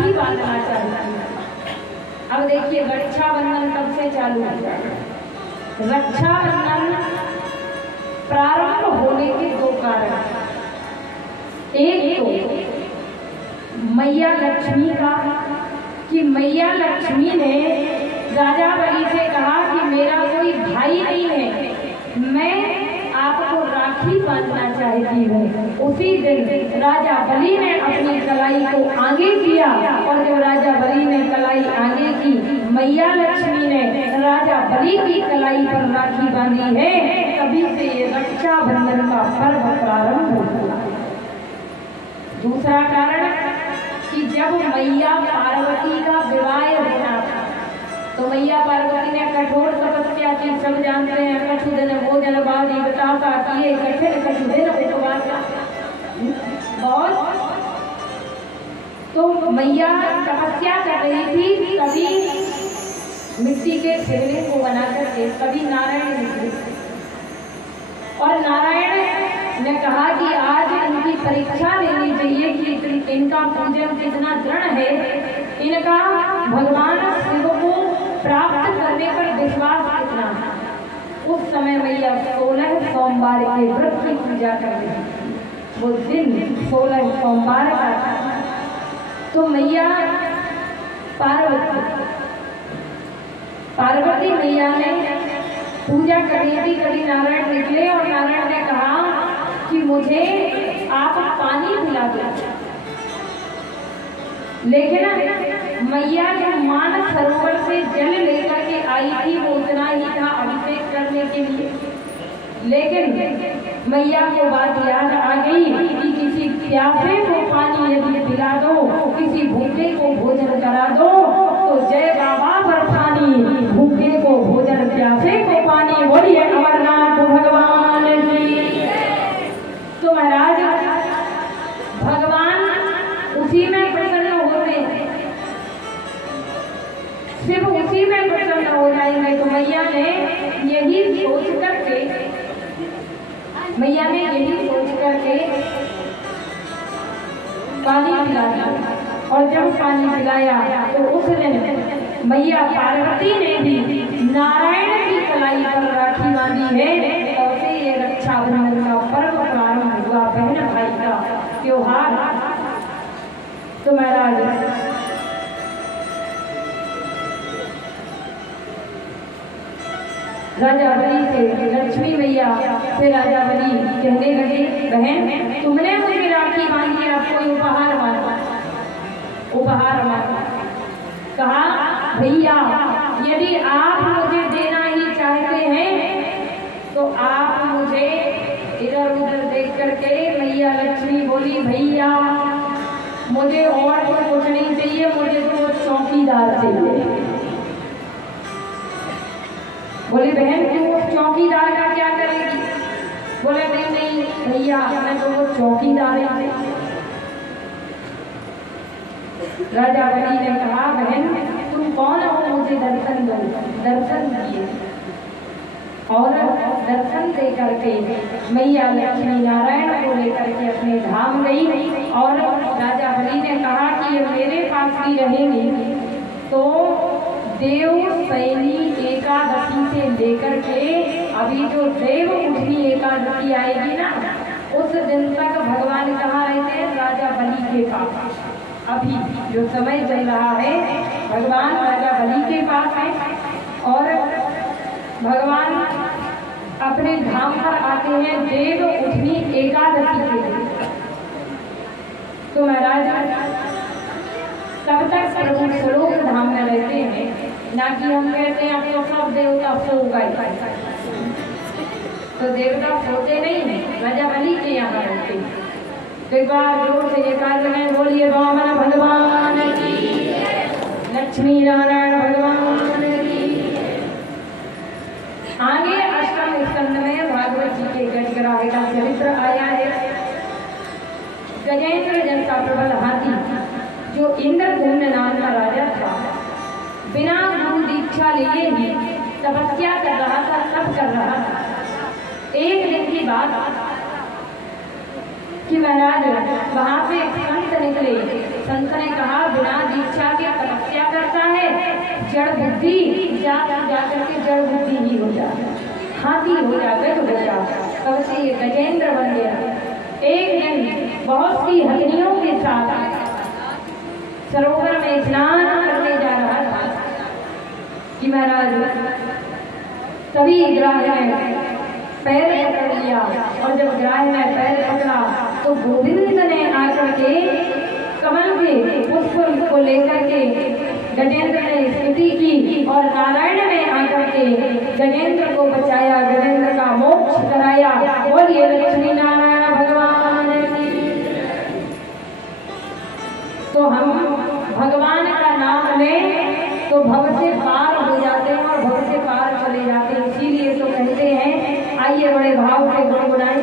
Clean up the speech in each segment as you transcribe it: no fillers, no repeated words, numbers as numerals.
राखी बांधना चाहती है। अब देखिए रक्षाबंधन कब से चालू हुआ। रक्षाबंधन प्रारंभ होने के दो कारण, एक तो मैया लक्ष्मी का, कि मैया लक्ष्मी ने राजा बलि से कहा कि मेरा कोई भाई नहीं है, मैं आपको राखी बांधना चाहती हूँ। उसी दिन राजा बलि ने अपनी कलाई को आगे किया, और जब राजा बलि ने कलाई आगे की, मैया लक्ष्मी ने राजा बलि की कलाई पर राखी बांधी है। तभी से ये रक्षाबंधन का पर्व प्रारंभ हुआ। दूसरा कारण कि जब मैया पार्वती का विवाह होना था, तो मैया पार्वती ने कठोर तपस्या की। सब जानते हैं, कछु दिन भोजन बारी बताता किए, कठिन कछु दिन उपवास। बहुत तो मैया तपस्या कर रही थी, तभी मिट्टी के शिवलिंग को बना करके तभी नारायण निकले, और नारायण ने कहा कि आज इनकी परीक्षा लेनी चाहिए कि इनका पूजन कितना दृढ़ है, इनका भगवान शिव को प्राप्त करने पर विश्वास कितना है। उस समय मैया 16 सोमवार के व्रत की पूजा कर रही थी। वो दिन 16 सोमवार का था। तो मैया पार्वती मैया ने पूजा कर रही थी, कभी नारायण निकले और नारायण ने कहा कि मुझे आप पानी पिला दो। लेकिन मैया जो मानस सरोवर से जल लेकर के आई थी वो उतना ही था अभिषेक करने के लिए। लेकिन मैया को बात याद आ गई कि किसी प्यासे को पानी यदि पिला दो, किसी भूखे को भोजन करा दो, तो जय बाबा बरसानी, भूखे को भोजन प्यासे को पानी। बोलिए अमरनाथ भगवान की। तो महाराज भगवान उसी में प्रसन्न होते हैं, सिर्फ उसी में प्रसन्न हो जाएंगे। तो मैया ने यही सोच करके पानी पिलाया, और जब पानी पिलाया तो उस दिन मैया पार्वती ने भी नारायण की कलाई पर राखी बांधी है, और से ये रक्षाबंधन का पर्व प्रारंभ हुआ, बहन भाई का त्योहार। तो महाराज राजा बलि से लक्ष्मी मैया से राजा बलि कहने लगे, बहन तुमने मुझे राखी बांधी, आपको उपहार मांगा। कहा भैया यदि आप मुझे देना ही चाहते हैं तो आप मुझे, इधर उधर देख करके मैया लक्ष्मी बोली, भैया मुझे और तो कुछ नहीं चाहिए, मुझे तो चौकीदार चाहिए। बोले बहन क्यों, उस चौकीदार का क्या करेगी? बोले नहीं भैया मैं तो वो चौकीदार है। राजा बलि ने कहा, बहन तुम कौन हो, मुझे दर्शन दो। दर्शन दिए, और दर्शन दे करके मैया लक्ष्मी नारायण को लेकर के अपने धाम गई। और राजा बलि ने कहा कि ये मेरे पास ही रहेंगे, तो देव सैनी एकादशी से लेकर के अभी जो देव उठनी एकादशी आएगी ना, उस दिन तक भगवान कहाँ रहते हैं? राजा बलि के पास। अभी जो समय चल रहा है भगवान राजा बलि के पास है, और भगवान अपने धाम पर आते हैं देव उठनी एकादशी के लिए। तो महाराज तब तक प्रभु स्वरूप धाम में रहते हैं, ना कि हम कहते हैं अब तो सब देवता सो गए, तो देवता सोते नहीं है, राजा बलि के यहाँ रहते हैं। तो एक बार जोर से ये कार्य में बोलिए, वामन भगवान की, लक्ष्मी नारायण भगवान की। आगे अष्टम स्कंद में भागवत जी के गजग्राह का चरित्र आया है। गजेंद्र जैसा प्रबल हाथी जो इंद्रद्युम्न नाम का राजा था, बिना गुरु दीक्षा लिए ही तपस्या कर रहा था, तप कर रहा था। एक दिन की बात कि महाराज वहां से एक संत निकले। संत ने कहा, बिना जा करके जड़ बुद्धि ही हो जा, हाथी हो जा, गज हो जा। तब से ये गजेंद्र बन गया। एक दिन बहुत सी हथनियों के साथ सरोवर में स्नान करने जा रहा था कि महाराज तभी ग्राह ने पैर पकड़ लिया, और जब ग्राह ने पैर पकड़ा तो गोविंद ने आकर के कमल के पुष्प को लेकर के गजेंद्र ने स्तुति की, और नारायण ने आकर के गजेंद्र को बचाया, गजेंद्र का मोक्ष कराया। बोलिए लक्ष्मी नारायण भगवान की। तो हम भगवान का नाम लें तो भव से पार हो जाते हैं और भव से पार चले जाते हैं। इसीलिए तो कहते हैं, आइए बड़े भाव से गुनगुनाएं।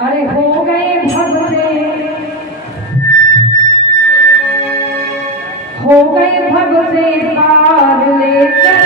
अरे हो गए भव से, हो गए भव से पार लेकर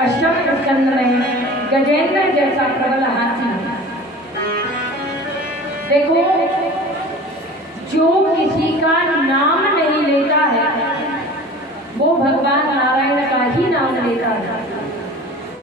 अष्टम स्कंद में गजेंद्र जैसा प्रबल हाथी। देखो, जो किसी का नाम नहीं लेता है वो भगवान नारायण का ही नाम लेता है।